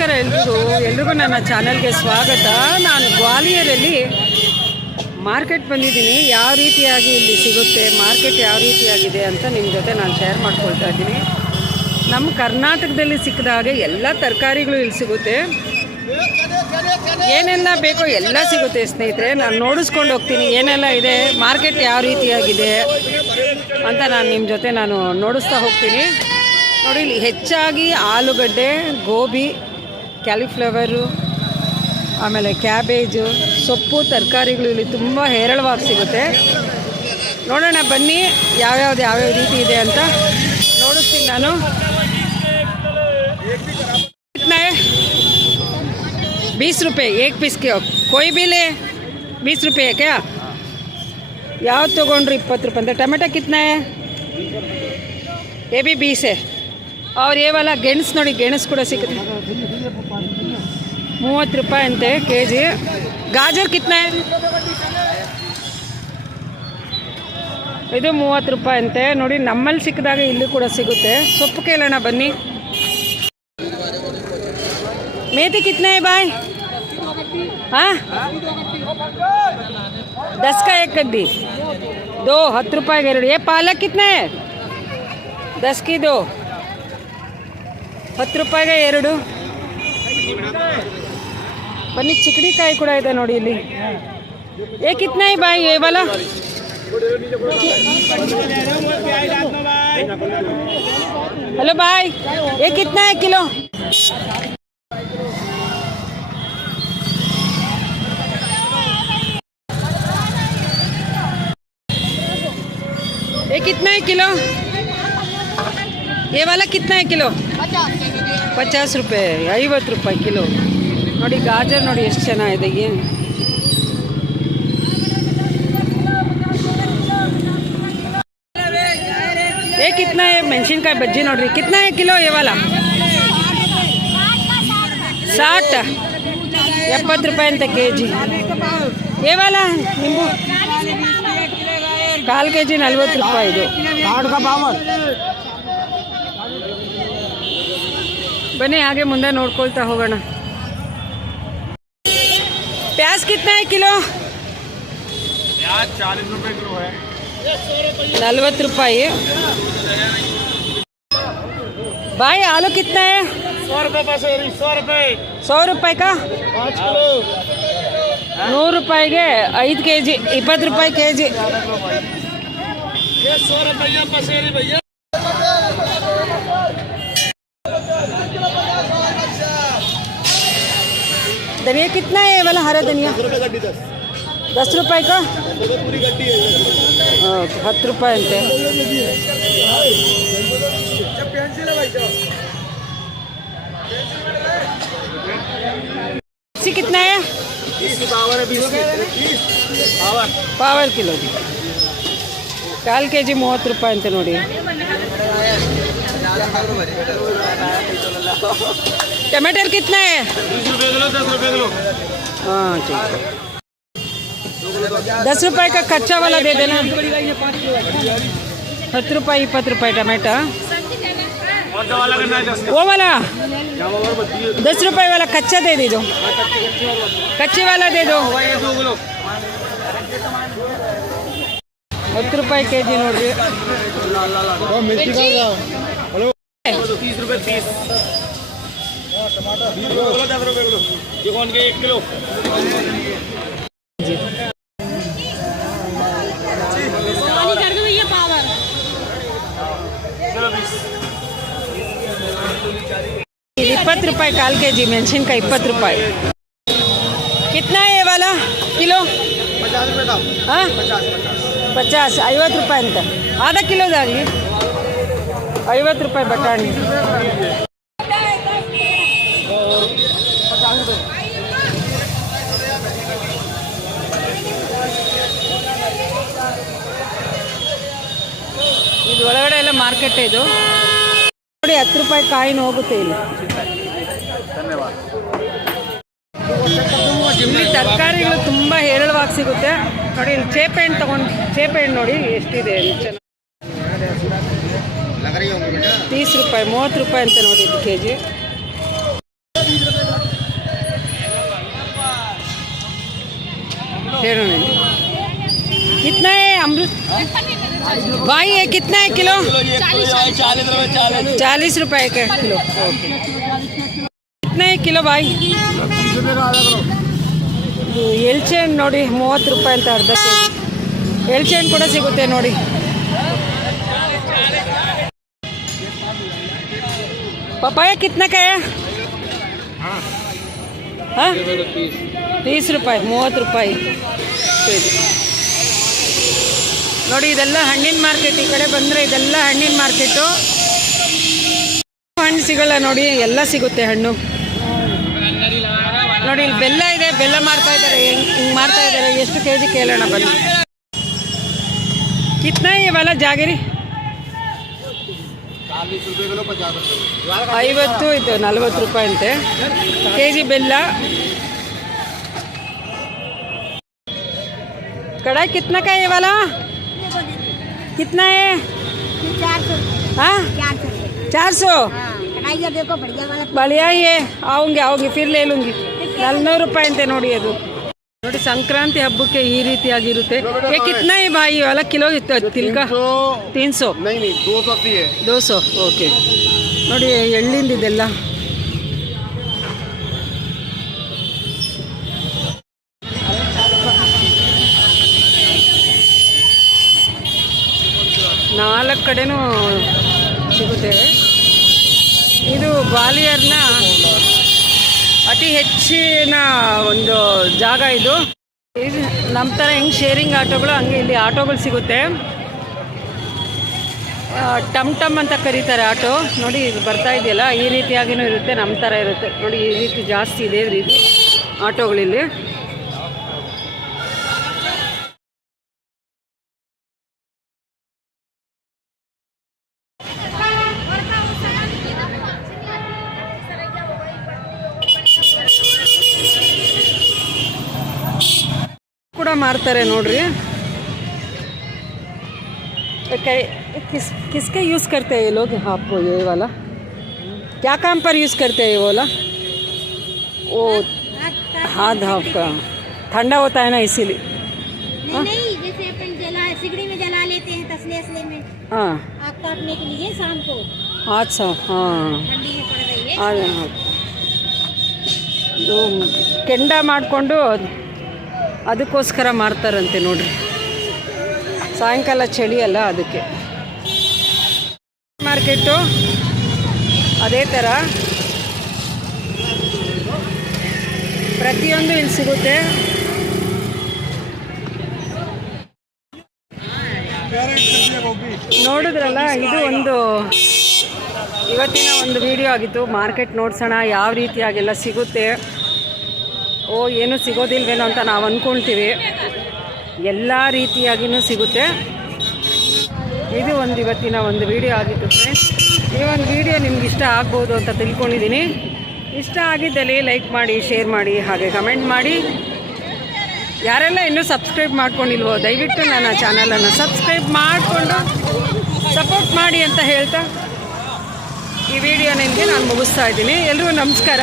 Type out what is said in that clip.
ನಮಸ್ಕಾರ ಎಲ್ರಿಗೂ ನನ್ನ ಚಾನಲ್ಗೆ ಸ್ವಾಗತ. ನಾನು ಗ್ವಾಲಿಯರಲ್ಲಿ ಮಾರ್ಕೆಟ್ ಬಂದಿದ್ದೀನಿ. ಯಾವ ರೀತಿಯಾಗಿ ಇಲ್ಲಿ ಸಿಗುತ್ತೆ, ಮಾರ್ಕೆಟ್ ಯಾವ ರೀತಿಯಾಗಿದೆ ಅಂತ ನಿಮ್ಮ ಜೊತೆ ನಾನು ಶೇರ್ ಮಾಡ್ಕೊಳ್ತಾ ಇದ್ದೀನಿ. ನಮ್ಮ ಕರ್ನಾಟಕದಲ್ಲಿ ಸಿಕ್ಕಿದ ಹಾಗೆ ಎಲ್ಲ ತರಕಾರಿಗಳು ಇಲ್ಲಿ ಸಿಗುತ್ತೆ. ಏನೆಲ್ಲ ಬೇಕೋ ಎಲ್ಲ ಸಿಗುತ್ತೆ ಸ್ನೇಹಿತರೆ. ನಾನು ನೋಡಿಸ್ಕೊಂಡು ಹೋಗ್ತೀನಿ ಏನೆಲ್ಲ ಇದೆ, ಮಾರ್ಕೆಟ್ ಯಾವ ರೀತಿಯಾಗಿದೆ ಅಂತ ನಾನು ನಿಮ್ಮ ಜೊತೆ ನಾನು ನೋಡಿಸ್ತಾ ಹೋಗ್ತೀನಿ. ನೋಡಿ, ಇಲ್ಲಿ ಹೆಚ್ಚಾಗಿ ಆಲೂಗಡ್ಡೆ, ಗೋಬಿ, ಕ್ಯಾಲಿಫ್ಲವರು, ಆಮೇಲೆ ಕ್ಯಾಬೇಜು, ಸೊಪ್ಪು ತರಕಾರಿಗಳು ಇಲ್ಲಿ ತುಂಬ ಹೇರಳವಾಗಿ ಸಿಗುತ್ತೆ. ನೋಡೋಣ ಬನ್ನಿ ಯಾವ್ಯಾವ ರೀತಿ ಇದೆ ಅಂತ ನೋಡಿಸ್ತೀನಿ ನಾನು. कितना है? 20 रुपये एक पीस के. कोई भी ले 20 रुपये है क्या? ಯಾವ್ದು ತೊಗೊಂಡ್ರು 20 ರೂಪಾಯಿ ಅಂತ. ಟೊಮೆಟೊ कितना है? ये भी 20 है. और ये वाला ಗೆಣಸು ನೋಡಿ, ಗೆಣಸು ಕೂಡ ಸಿಗುತ್ತೆ 30 ರೂಪಾಯಿ ಅಂತೆ kg. गाजर कितना है? ಇದು 30 ರೂಪಾಯಿ ಅಂತೆ. ನೋಡಿ, ನಮ್ಮಲ್ಲಿ ಸಿಕ್ಕಿದಾಗ ಇಲ್ಲಿ ಕೂಡ ಸಿಗುತ್ತೆ. ಸೊಪ್ಪು ಕೇಳೋಣ ಬನ್ನಿ. मेथी कितना है भाई? हाँ, 10 का एक गड्डी, 2 10 रुपये के. ये पालक कितना है? 10 की 2, 10 रुपये का 2. बन्नी चिकड़ीकाई ಕೂಡ ಇದೆ ನೋಡಿ ಇಲ್ಲಿ. ये कितना है भाई? ये वाला हेलो भाई, ये कितना है किलो? ये कितना है किलो? ये वाला कितना है किलो? 50 रुपये, 50 ರೂಪಾಯಿ ಕಿಲೋ. ನೋಡಿ, ಗಾಜರ್ ನೋಡಿ ಎಷ್ಟು ಚೆನ್ನಾಗಿದೆ. ये कितना है? ಮೆಣಸಿನಕಾಯಿ ಬಜ್ಜಿ ನೋಡ್ರಿ, कितना है किलो? ये वाला 60, 70 ರೂಪಾಯಿ ಅಂತ kg. ये वाला ನಿಂಬು 1/4 kg 40 ರೂಪಾಯಿ. ಇದು ಬನ್ನಿ ಹಾಗೆ ಮುಂದೆ ನೋಡ್ಕೊಳ್ತಾ ಹೋಗೋಣ. प्याज कितना है किलो? प्याज 40 रुपये किलो है. 40 ರೂಪಾಯಿ. भाई आलू कितना है? 100 रुपये पसेरी. 100 रुपये. 100 रुपये का 5 किलो. 100 ರೂಪಾಯಿಗೆ 5 kg, 20 ರೂಪಾಯಿ kg. 100 रुपया पसेरी भैया. धनिया कितना है? ये वाला हरा धनिया 10 रुपये का पूरी गड्डी है. 10 ರೂಪಾಯಿ ಅಂತೆ. मिर्ची कितना है? 20 पावर किलो. 1/4 kg 30 ರೂಪಾಯಿ ಅಂತೆ ನೋಡಿ. टमाटर कितना है? 20 रुपये किलो, 10 रुपये किलो. हाँ ठीक है. 10 रुपये का कच्चा वाला दे देना. 10 रुपये 20 रुपये टमाटर. वो वाला 10 रुपये वाला कच्चा दे दो. कच्चे वाला दे दो. 10 ರೂಪಾಯಿ kg ನೋಡ್ರಿ. 30 रुपये 30. टमाटर 10 रुपये किलो. ये कौन के 1 किलो? कर दो भैया पावर. 20 ರೂಪಾಯಿ 1/4 kg ಮೆಣಸಿನಕಾಯಿ 20 ರೂಪಾಯಿ. कितना है ये वाला किलो? 50 रुपये का. हाँ 50 50 ರೂಪಾಯಿ ಅಂತ. आधा ಕಿಲೋದಾಗಲಿ 50 ರೂಪಾಯಿ ಬಟಾಣಿ. ಇದು ಒಳಗಡೆ ಎಲ್ಲ ಮಾರ್ಕೆಟ್ ಇದು ನೋಡಿ. 10 ರೂಪಾಯಿ ಕಾಯಿನ ಹೋಗುತ್ತೆ ಇಲ್ಲಿ. ಇಲ್ಲಿ ತರಕಾರಿಗಳು ತುಂಬ ಹೇರಳವಾಗಿ ಸಿಗುತ್ತೆ ನೋಡಿ. ಇಲ್ಲಿ ಚೇಪೆ ಹಣ್ಣು ತಗೊಂಡು, ಚೇಪೆ ಹಣ್ಣು ನೋಡಿ ಎಷ್ಟಿದೆ. 30 ರೂಪಾಯಿ 30 ರೂಪಾಯಿ ಅಂತ ನೋಡಿ ಇದು kg. ಹೇಳೋಣ कितना है अमृत भाई ये कितना है किलो 40 रुपए के किलो ओके कितना है किलो भाई ಎಲ್ಚೆ ಹಣ್ಣು ನೋಡಿ 30 ರೂಪಾಯಿ ಅಂತ ಅರ್ಧ ಕೆಜಿ ಎಲ್ಚೆ ಹಣ್ಣು ಕೂಡ ಸಿಗುತ್ತೆ ನೋಡಿ पपाया कितना का है हाँ 30 ರೂಪಾಯಿ 30 ರೂಪಾಯಿ ಕೆಜಿ ನೋಡಿ ಇದೆಲ್ಲ ಹಣ್ಣಿನ ಮಾರ್ಕೆಟ್ ಈ ಕಡೆ ಬಂದರೆ ಇದೆಲ್ಲ ಹಣ್ಣಿನ ಮಾರ್ಕೆಟು ಹಣ್ಣು ಸಿಗಲ್ಲ ನೋಡಿ ಎಲ್ಲ ಸಿಗುತ್ತೆ ಹಣ್ಣು ನೋಡಿ ಇಲ್ಲಿ ಬೆಲ್ಲ ಇದೆ ಬೆಲ್ಲ ಮಾರ್ತಾ ಇದ್ದಾರೆ ಹಿಂಗೆ ಮಾರ್ತಾ ಇದ್ದಾರೆ ಎಷ್ಟು ಕೆ ಜಿ ಕೇಳೋಣ ಬನ್ನಿ ಕಿತ್ನಾ ಇವೆಲ್ಲ ಜಾಗಿರಿ 50 ಇದು 40 ರೂಪಾಯಿ ಅಂತೆ ಕೆ ಜಿ ಬೆಲ್ಲ कढ़ाई कितना का है ये वाला कितना है 400 हाँ 400 देखो बढ़िया वाला बढ़िया ही है आऊँगी फिर ले लूँगी 400 ರೂಪಾಯಿ ಅಂತೆ ನೋಡಿ ಅದು ನೋಡಿ ಸಂಕ್ರಾಂತಿ ಹಬ್ಬಕ್ಕೆ ಈ ರೀತಿಯಾಗಿರುತ್ತೆ ये कितना है भाई ये वाला किलो तिल का 300 नहीं 280 है 200 ಓಕೆ ನೋಡಿ ಎಳ್ಳಿಂದ ಇದೆಲ್ಲ ನಾಲ್ಕು ಕಡೆನೂ ಸಿಗುತ್ತೆ ಇದು ಗ್ವಾಲಿಯರ್ನ ಅತಿ ಹೆಚ್ಚಿನ ಒಂದು ಜಾಗ ಇದು ನಮ್ಮ ಥರ ಹೆಂಗೆ ಶೇರಿಂಗ್ ಆಟೋಗಳು ಹಂಗೆ ಇಲ್ಲಿ ಆಟೋಗಳು ಸಿಗುತ್ತೆ ಟಮ್ ಟಮ್ ಅಂತ ಕರೀತಾರೆ ಆಟೋ ನೋಡಿ ಇದು ಬರ್ತಾ ಇದೆಯಲ್ಲ ಈ ರೀತಿಯಾಗಿನೂ ಇರುತ್ತೆ ನಮ್ಮ ಥರ ಇರುತ್ತೆ ನೋಡಿ ಈ ರೀತಿ ಜಾಸ್ತಿ ಇದೆ ರೀತಿ ಆಟೋಗಳಿಲ್ಲಿ ಕೂಡ ಮಾರ್ತಾರೆ ನೋಡ್ರಿ किसके यूज़ करते हैं ये लोग आपको ये वाला क्या काम पर यूज़ करते हैं ये वाला वो हाथ हाफ का ठंडा होता है ना इसीलिए नहीं जैसे अपन सिगड़ी में जला लेते हैं तसले असले में हाँ आग काटने के लिए शाम को अच्छा हाँ ठंडी में पड़ रही है ಇದು ಕೆಂಡ ಮಾಡಿಕೊಂಡು ಅದಕ್ಕೋಸ್ಕರ ಮಾರ್ತಾರಂತೆ ನೋಡ್ರಿ ಸಾಯಂಕಾಲ ಚಳಿ ಅಲ್ಲ ಅದಕ್ಕೆ ಮಾರ್ಕೆಟು ಅದೇ ಥರ ಪ್ರತಿಯೊಂದು ಇಲ್ಲಿ ಸಿಗುತ್ತೆ ನೋಡಿದ್ರಲ್ಲ ಇದು ಒಂದು ಇವತ್ತಿನ ಒಂದು ವಿಡಿಯೋ ಆಗಿತ್ತು ಮಾರ್ಕೆಟ್ ನೋಡ್ಸೋಣ ಯಾವ ರೀತಿಯಾಗೆಲ್ಲ ಸಿಗುತ್ತೆ ಏನೂ ಸಿಗೋದಿಲ್ವೇನೋ ಅಂತ ನಾವು ಅಂದ್ಕೊಳ್ತೀವಿ ಎಲ್ಲ ರೀತಿಯಾಗಿಯೂ ಸಿಗುತ್ತೆ ಇದು ಒಂದು ಇವತ್ತಿನ ಒಂದು ವಿಡಿಯೋ ಆಗಿತ್ತು ಫ್ರೆಂಡ್ಸ್ ಈ ಒಂದು ವಿಡಿಯೋ ನಿಮ್ಗೆ ಇಷ್ಟ ಆಗ್ಬೋದು ಅಂತ ತಿಳ್ಕೊಂಡಿದ್ದೀನಿ ಇಷ್ಟ ಆಗಿದ್ದಲ್ಲಿ ಲೈಕ್ ಮಾಡಿ ಶೇರ್ ಮಾಡಿ ಹಾಗೆ ಕಮೆಂಟ್ ಮಾಡಿ ಯಾರೆಲ್ಲ ಇನ್ನೂ ಸಬ್ಸ್ಕ್ರೈಬ್ ಮಾಡ್ಕೊಂಡಿಲ್ವೋ ದಯವಿಟ್ಟು ನನ್ನ ಚಾನಲನ್ನು ಸಬ್ಸ್ಕ್ರೈಬ್ ಮಾಡಿಕೊಂಡು ಸಪೋರ್ಟ್ ಮಾಡಿ ಅಂತ ಹೇಳ್ತಾ ಈ ವಿಡಿಯೋ ನಿಮಗೆ ನಾನು ಮುಗಿಸ್ತಾ ಇದ್ದೀನಿ ಎಲ್ರಿಗೂ ನಮಸ್ಕಾರ.